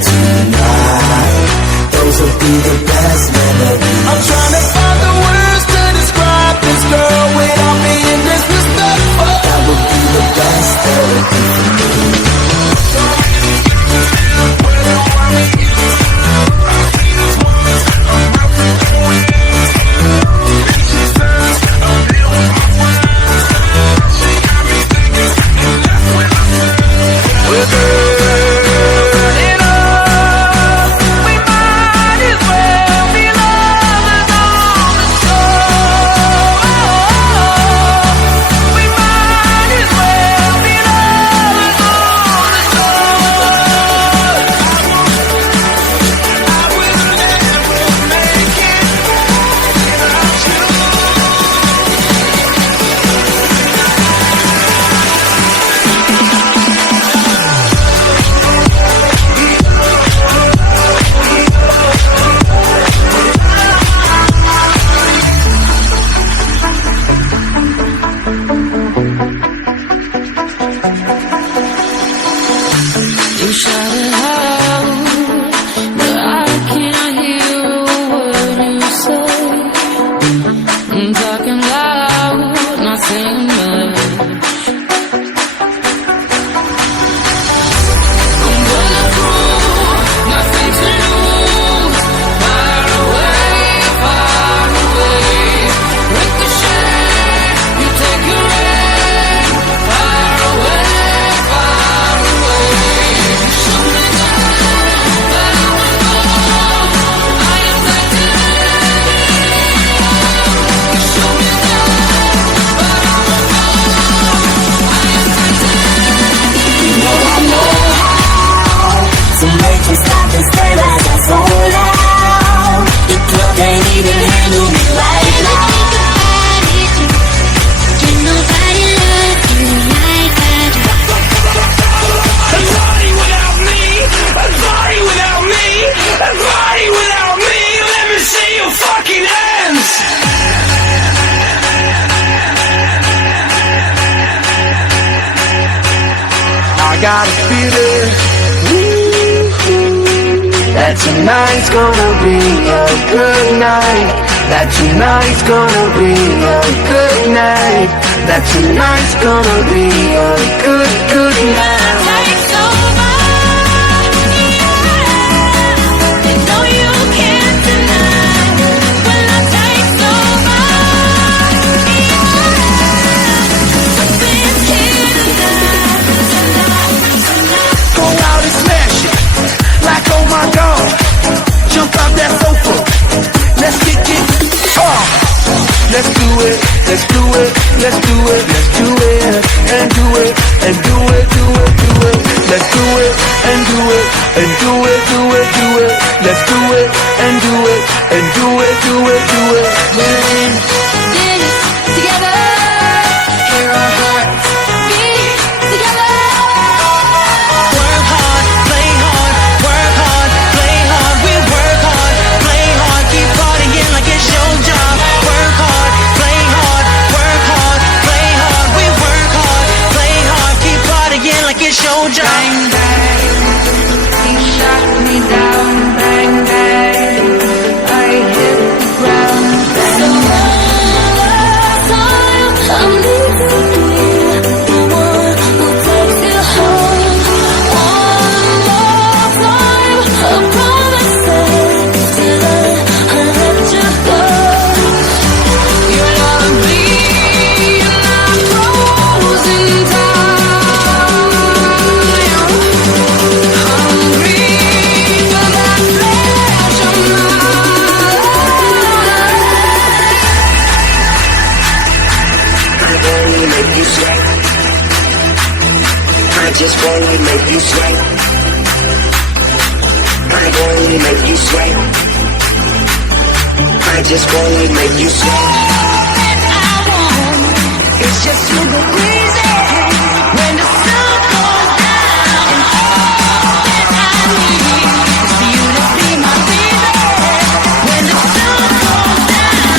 tonight. Those will be the best memories. I'm trying to find the words to describe this girl without being disrespectful. That would be the best therapy for me. I got a feeling that tonight's gonna be a good night. That tonight's gonna be a good night. That tonight's gonna be a good night. Let's do it, let's do it, let's do it, let's do it, and do it, and do it, do it, do it. Let's do it, and do it, and do it, do it, do it. Let's do it, and do it, and do it, do it, do it. We're in this together. Hear our hearts beat together. Work hard, play hard, work hard, play hard. We work hard, play hard, keep partying like it's your job. Work hard, play hard, work hard, play hard. We work hard, play hard, keep partying like it's your job. Bang bang, he shot me down. Bang bang, I hit the ground. Bang. So one time, I'm leaving you, the one who takes you home. One more time, I promise till I let you go. Your love bleed and I'm frozen time. Hungry for that flesh of mine. I just wanna make you sweat. I wanna make you sweat. I just wanna make you sweat. That I want, it's just to go crazy when the sun goes down. And all that I need is for you to be my baby when the sun goes down.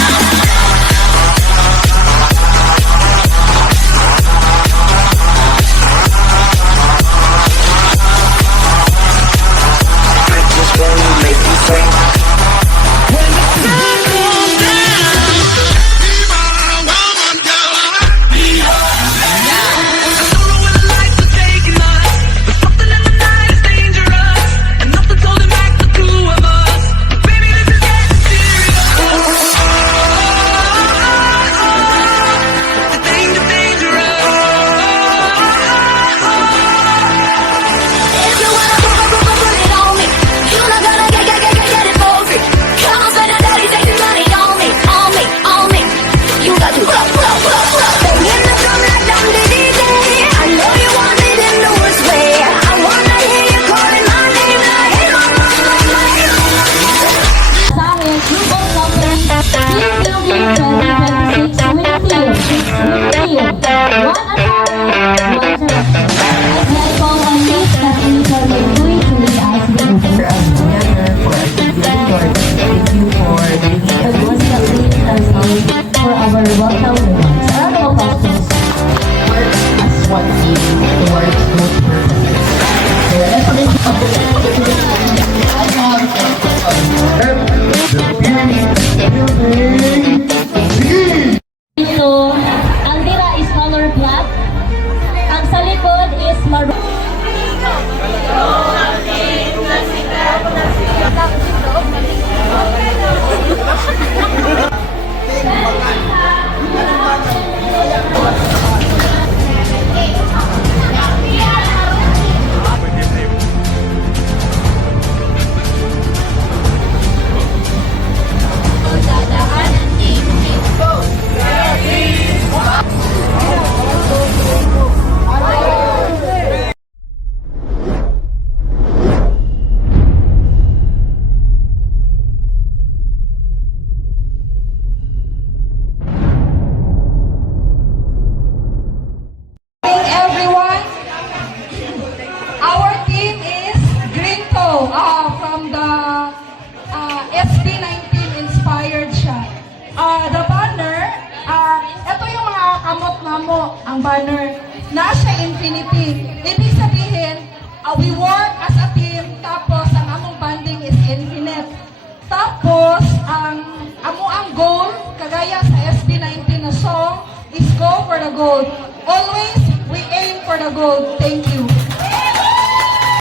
community. Ibig sabihin, we work as a team, tapos ang among bonding is infinite. Tapos, ang goal, kagaya sa SB19 na song, is go for the gold. Always, we aim for the gold. Thank you.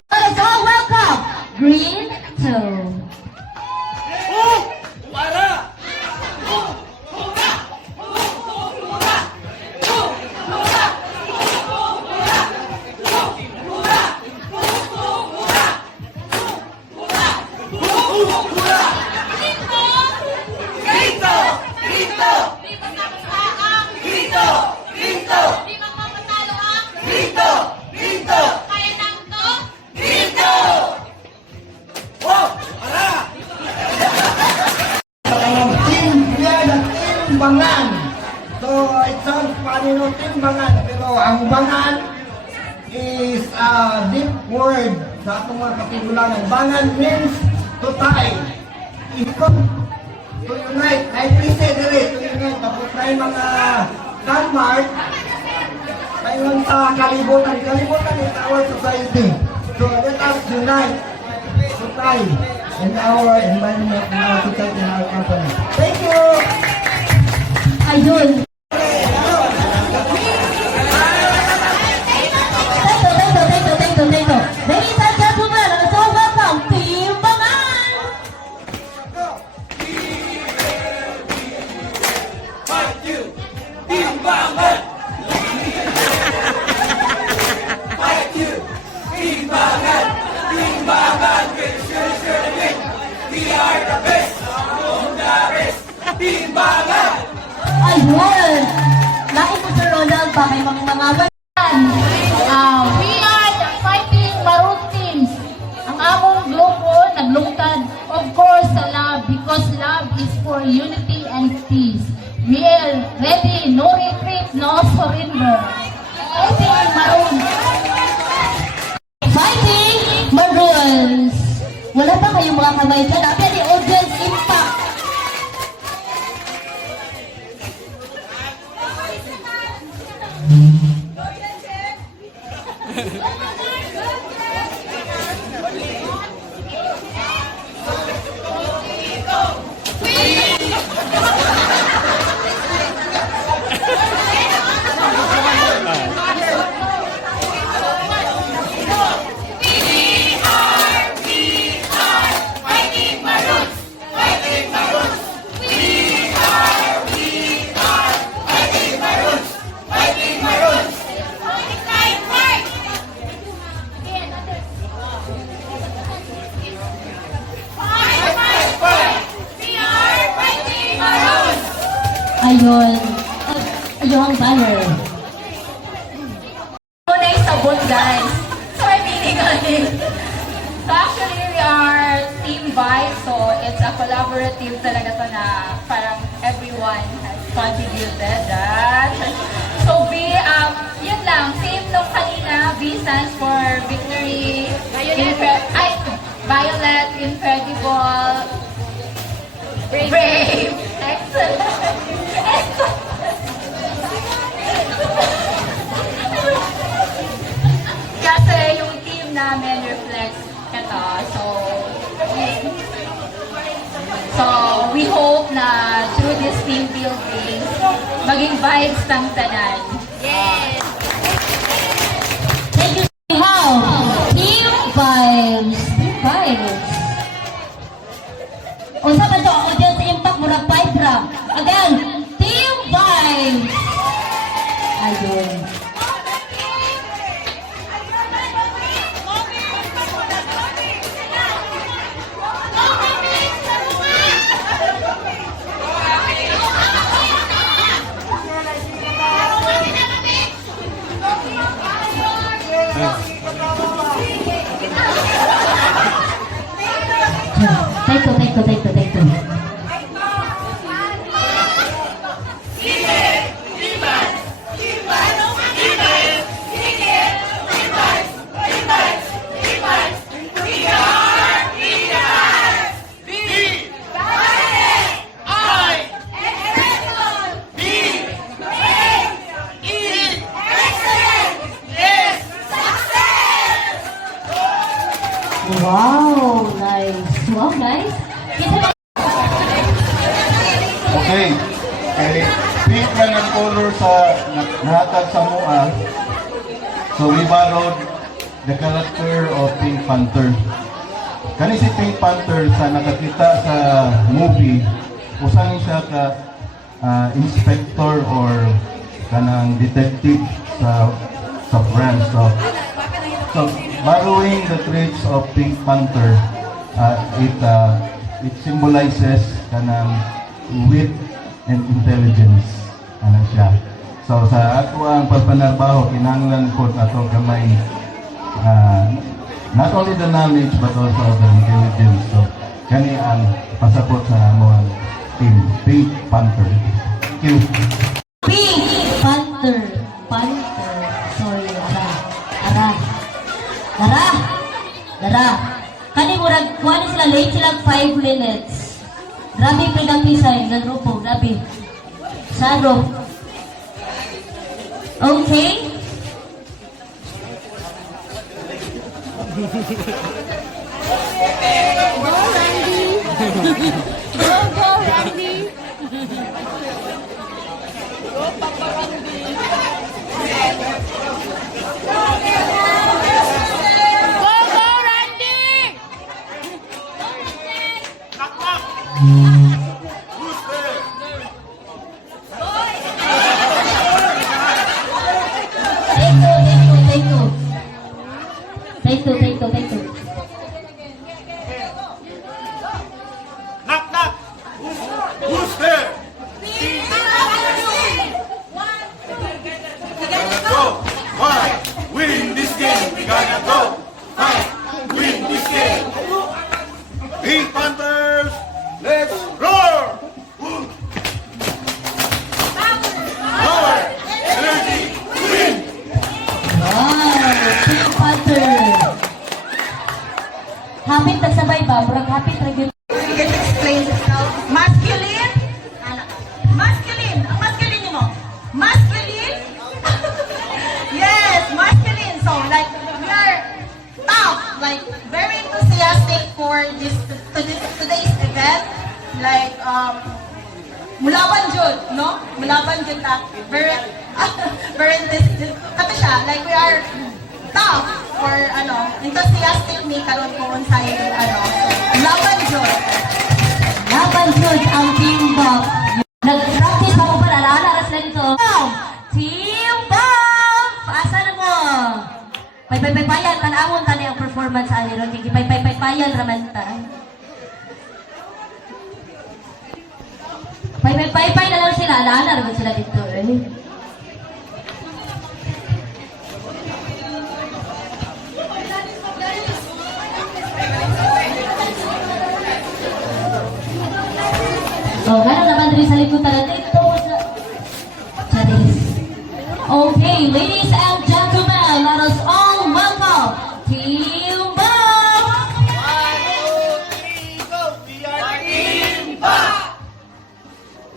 Let's all welcome Green 2. Timbangan. So, it sounds funny, no? Timbangan. Pero ang bangan is a deep word sa atong mga katigulangan. Bangan means to tie. Ito, to unite. Naiprise dire, to unite. Tapos tayo mga landmark, tayo sa kalibutan. Kalibutan is our society. So, let us unite to tie in our environment, in our society, in our company. Thank you! Ayun. Thank you. Ladies and gentlemen, let's all welcome Timbangan. Ayun. Lain po Sir Ronald, bakit mga We are the Fighting Maroon Teams. Ang among grupo naglungtad, of course, sa love because love is for unity and peace. We are ready, no retreat, no surrender. Fighting Maroon. Fighting Maroons. Wala pa kayong mga kamay dyan. Apya di audience impact. Ayun. Ayun ang banner. Muna yung sabon, guys. So, I'm meaning So, actually, we are team vibe. So, it's a collaborative talaga to na parang everyone has contributed. So, yun lang. Same nung kanina, V stands for Victory. Violet, Incredible, Brave, Excellent. Kasi yung team namin reflects ito. So we hope na through this team building, maging vibes ng tanan. Yes! Thank you. How? Team Vibes. Team Vibes. Unsa man to audience impact murag 5 ra. Again, Team Vibes. Ayun. Take two. Wow, nice. Wow, nice. Kita Okay. Pink lang ang color sa nahatag sa mua. So we borrowed the character of Pink Panther. Kani si Pink Panther sa nakakita sa movie, usan siya ka inspector or kanang detective sa France. So borrowing the traits of Pink Panther, it symbolizes kanang wit and intelligence. Ano siya. So sa ako ang pagpanarbaho, kinahanglan ko ato gamay not only the knowledge but also the intelligence. So kani ang pasapot sa among team, Pink Panther. Thank you. Pink Panther. Panther. Sorry, Dara. Kani murag kuha na sila late sila 5 minutes. Grabe pinagpisay ng grupo, grabe. Saro. Okay. Go, Randy! Take two. Knock knock. Who's there? Go. Why? Win this game. We gotta go. Fight. Win this game. Pink Panthers. Let's roar. Power. Energy. Win. Wow, Pink Panther. Hapit nagsabay ba? Murag hapit ragin. Can explain yourself. Masculine? Masculine. Ang masculine mo. Masculine? Yes, masculine. So, like, we are tough. Like, very enthusiastic for today's event. Like, mulaban jud, no? Mulaban jud ta. Very, very enthusiastic. Kato siya, like, we are tough or, enthusiastic ni karon ko unsay, mulaban jud. Laban jud ang Team Bob. Nag-practice pa mo ba? Alaala sila dito. Team Bob! Asa na mo? Pay-pay-payan, tanawon tani ang performance sa nila. Pay-pay-payan, ramanta. Pay-pay na lang sila. Alaala naman sila dito. So, meron naman rin sa likod talaga dito. Okay, ladies and gentlemen, let us all welcome Team Bob! 1, 2, 3, go! We are Team Bob!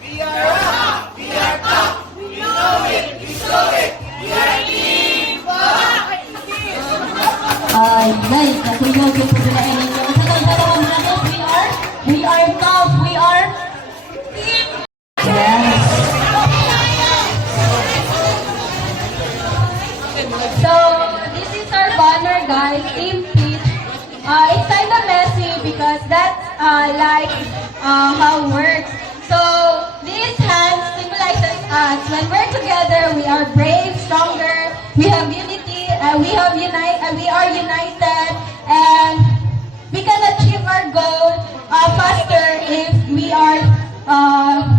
We are rock! We are tough! We know it! We show it! We are Team Bob! Ay, katulog yung pagkakain ninyo. We are tough, we are yes. So, this is our banner, guys, Team Peach. It's kind of messy because that's how it works. So, these hands symbolizes us. When we're together, we are brave, stronger, we have unity, we are united, and we can achieve our goal faster if we are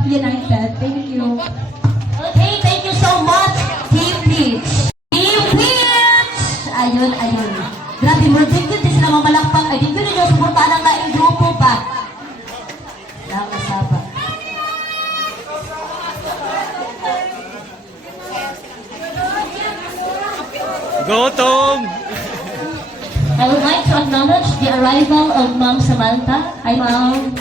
united. Thank you. Okay, thank you so much, Team Peach. Team Peach! Ayun. Grabe, mo din yun, di sila mamalakpak. Ay, din yun ninyo, suportaan ang laing grupo pa. Nakasaba. Go, Tom! I would like to acknowledge the arrival of Ma'am Samantha. Hi, Ma'am.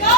Go!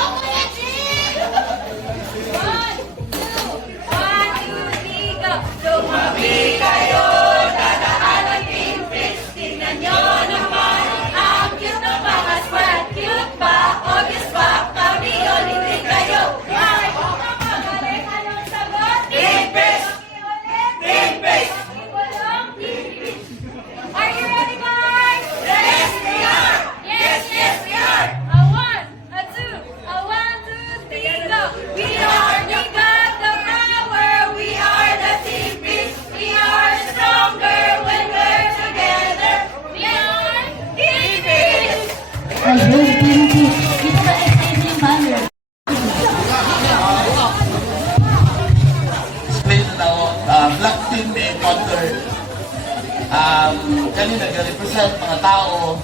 Kanina nag-represent mga tao.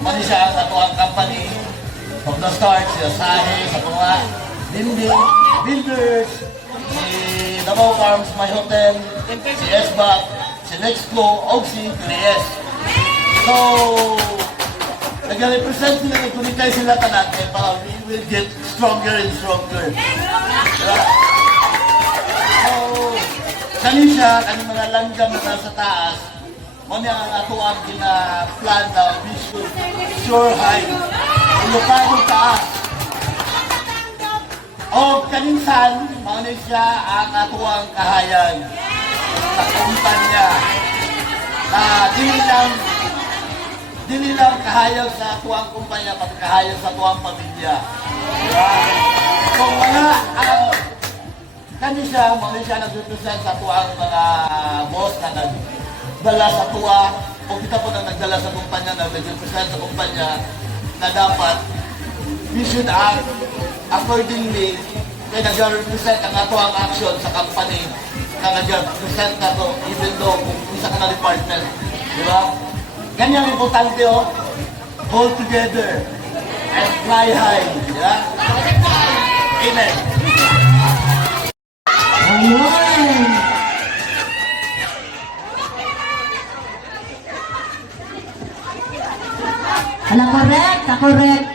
Mali siya sa tuwang company. From the start, si Asahi, sa mga builders, si Davao Farms, My Hotel, si SBAC, si Nextco, og si Reyes. So, nag-represent sila, nag-communicate sila natin para we will get stronger and stronger. Diba? So, kanisya, kanina mga langgam na nasa taas, muna ang ato ang gina-plan na we should sure high. Ilocano taas. O kaninsan, muna siya ang ato ang kahayag sa kumpanya na dili lang kahayag sa ato ang kumpanya, pati kahayag sa ato ang pamilya. Diba? So wala ang kanisya, muna siya nag-represent sa ato ang mga boss na nagdala sa tuwa, o kita po na nagdala sa kumpanya, na nag-represent sa kumpanya, na dapat we should act accordingly kaya nag-represent ang ato ang action sa company na nag-represent na to even though kung isa ka na department. Di ba? Ganyan importante hold together and fly high. Di ba? Amen. Ayun. Ala, correct.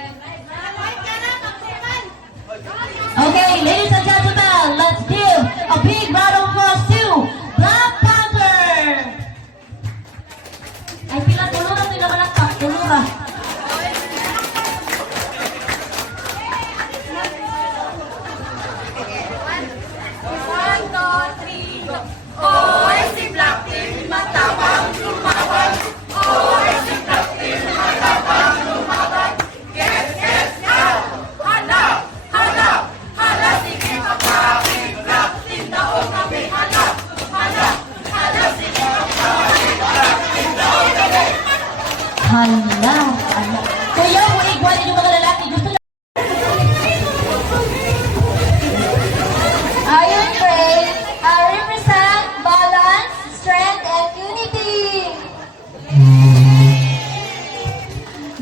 Okay, ladies and gentlemen, let's give a big round of applause to Black Panther! Ay, pila malakpak, tulura. Hala. Kuya, kung igwanin yung mga lalaki, gusto na. Ayun, Pray, represent balance, strength, and unity.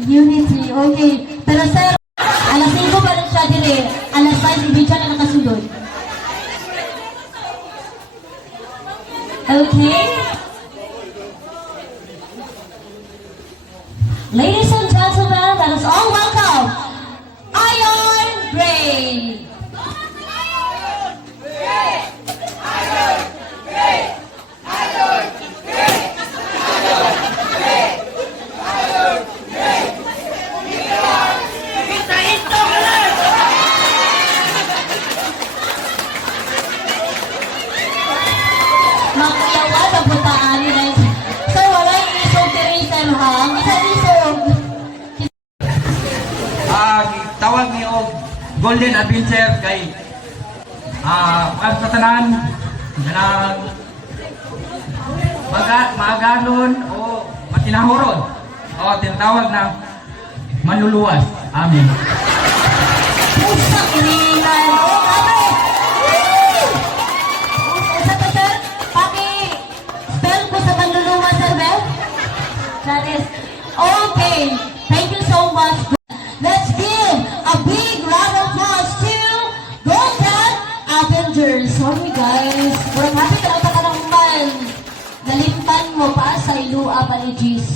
Unity, okay. Pero sir, alas 5 pa rin siya dire. Alas 5, ibig siya na nakasunod. Okay. Ladies and gentlemen, let us all welcome Iron Gray. Makiyawa sa butaan nila. Sir, wala yung isog tirisan ha. Isa-isog. Tawag niyo Golden Adventure kay pagkatanan na maaganon o matinahoron o tinatawag na manluluwas. Amen. Pusang inilan. Oh, kami! Isa pa, sir. Paki-spell ko sa manluluwa, sir, Bel? That is, okay. Thank you so much. Let's give a big round of applause to Golden Avengers. Sorry, guys. We're happy ka lang ng man. Nalimpan mo pa sa ilua pa ni Jeez.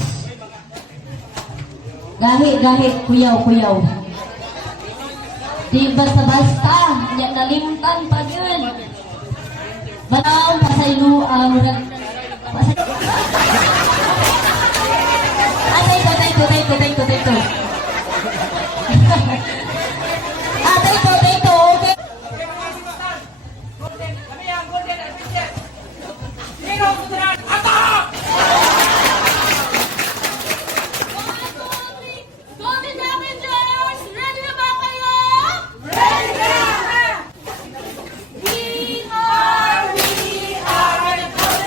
Gahi, kuyaw. Di basta-basta, yan nalimtan pa yun. Banaw, pasaylo, Tayo. Tayo, okay. Golden Avengers! Ready na ba kayo? Ready na! We are the Golden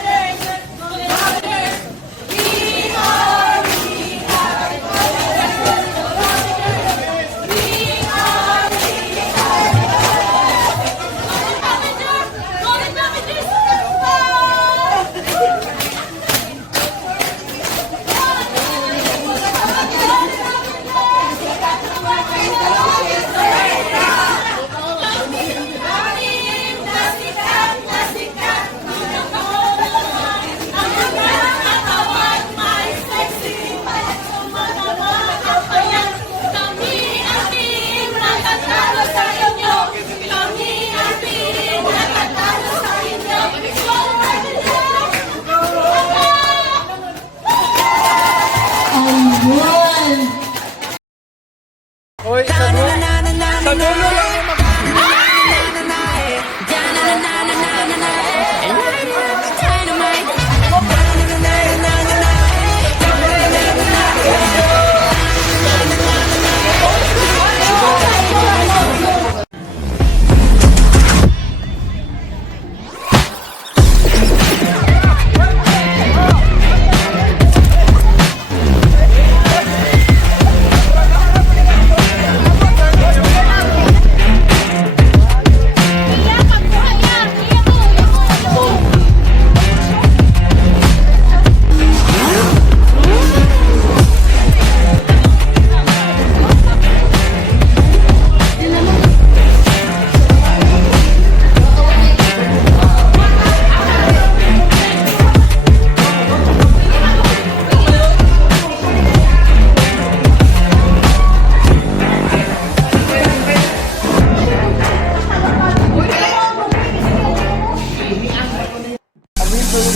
Pwede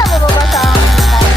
na mababasa ang time.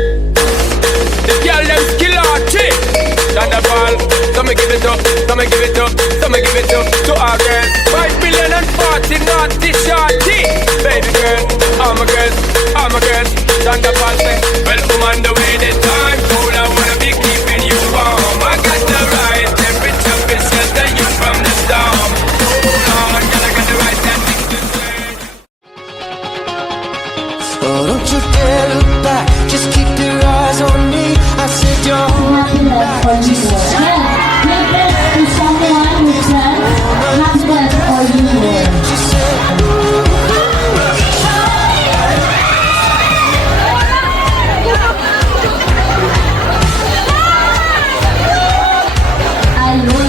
The girl them skill arty. Thunderball, come and give it up, come and give it up, come and give it up to our girls. 5 million and 40 naughty shorty. Baby girl, all my girls, all my girls. Thunderball say, well, I'm on the way this time. Cold, I wanna be keeping you warm. I got the right temperature, it's shelter you from the storm. Hold on, girl, I got the right tactics to say. Oh, don't you dare look back, just keep your eyes on me. I said you're holding back. Happiness for you. Give this to someone who says happiness for you. She said, I know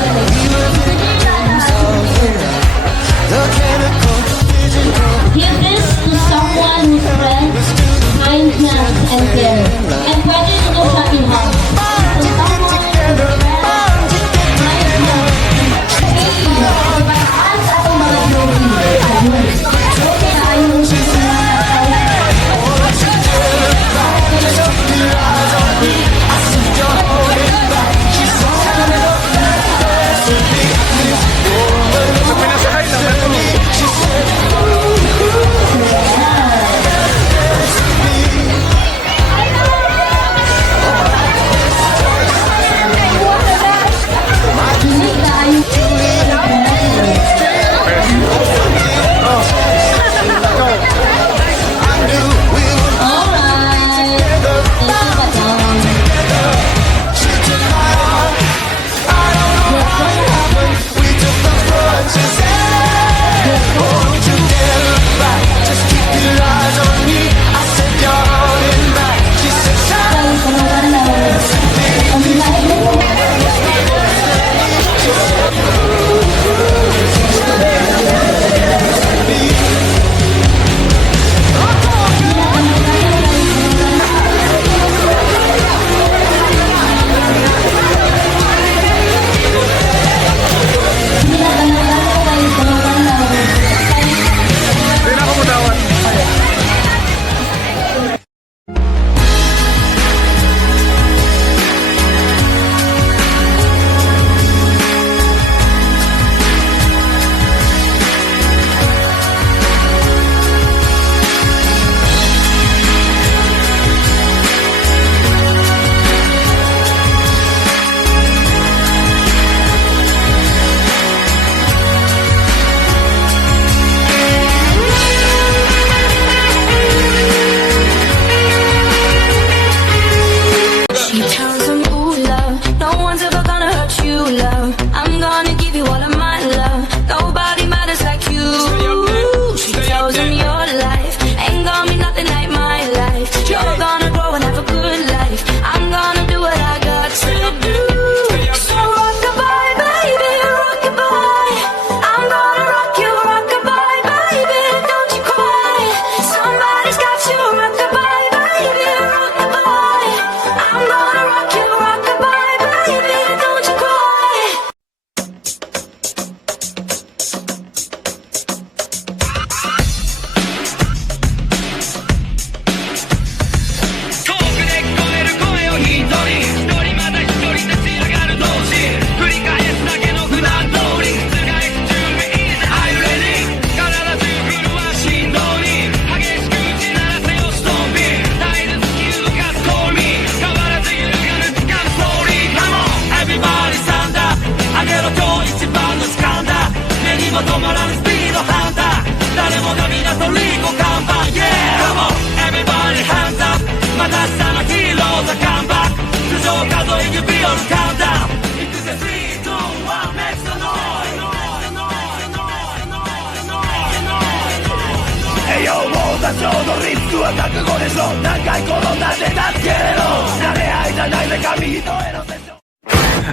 the chemical physical. give this to someone who spreads kindness and care. And pwede nyo siya i-hug. To someone who spreads ちょうどリスクは覚悟でしょ何回転んだって助けれろ慣れ合いじゃないで紙一重のセッション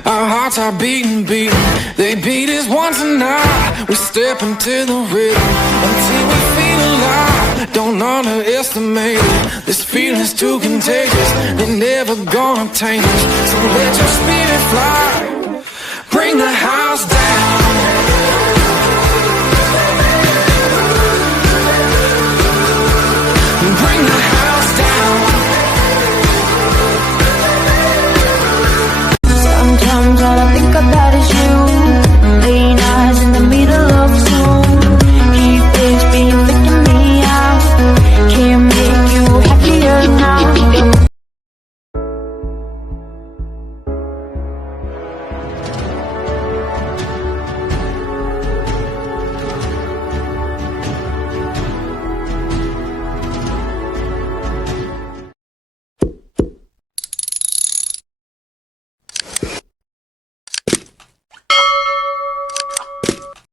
Our hearts are beating, beating. They beat us one tonight. We step into the rhythm until we feel alive. Don't underestimate it. This feeling's too contagious. They're never gonna tame us. So let your spirit fly. Bring the high.